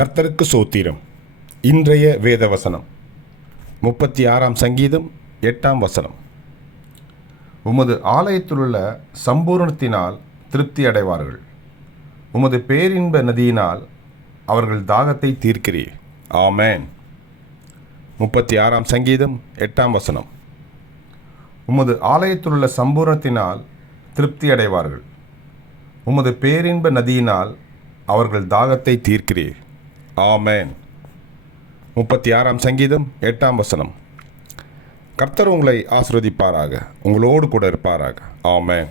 கர்த்தருக்கு சோத்திரம். இன்றைய வேத வசனம் 36ஆம் சங்கீதம் 8ஆம் வசனம். உமது ஆலயத்திலுள்ள சம்பூரணத்தினால் திருப்தி அடைவார்கள். உமது பேரின்ப நதியினால் அவர்கள் தாகத்தை தீர்க்கிறீர். ஆமேன். 36ஆம் சங்கீதம் 8ஆம் வசனம். உமது ஆலயத்திலுள்ள சம்பூரணத்தினால் திருப்தி அடைவார்கள். உமது பேரின்ப நதியினால் அவர்கள் தாகத்தை தீர்க்கிறீர். ஆமேன். 36ஆம் சங்கீதம் 8ஆம் வசனம். கர்த்தர் உங்களை ஆசீர்வதிப்பாராக, உங்களோடு கூட இருப்பாராக. ஆமேன்.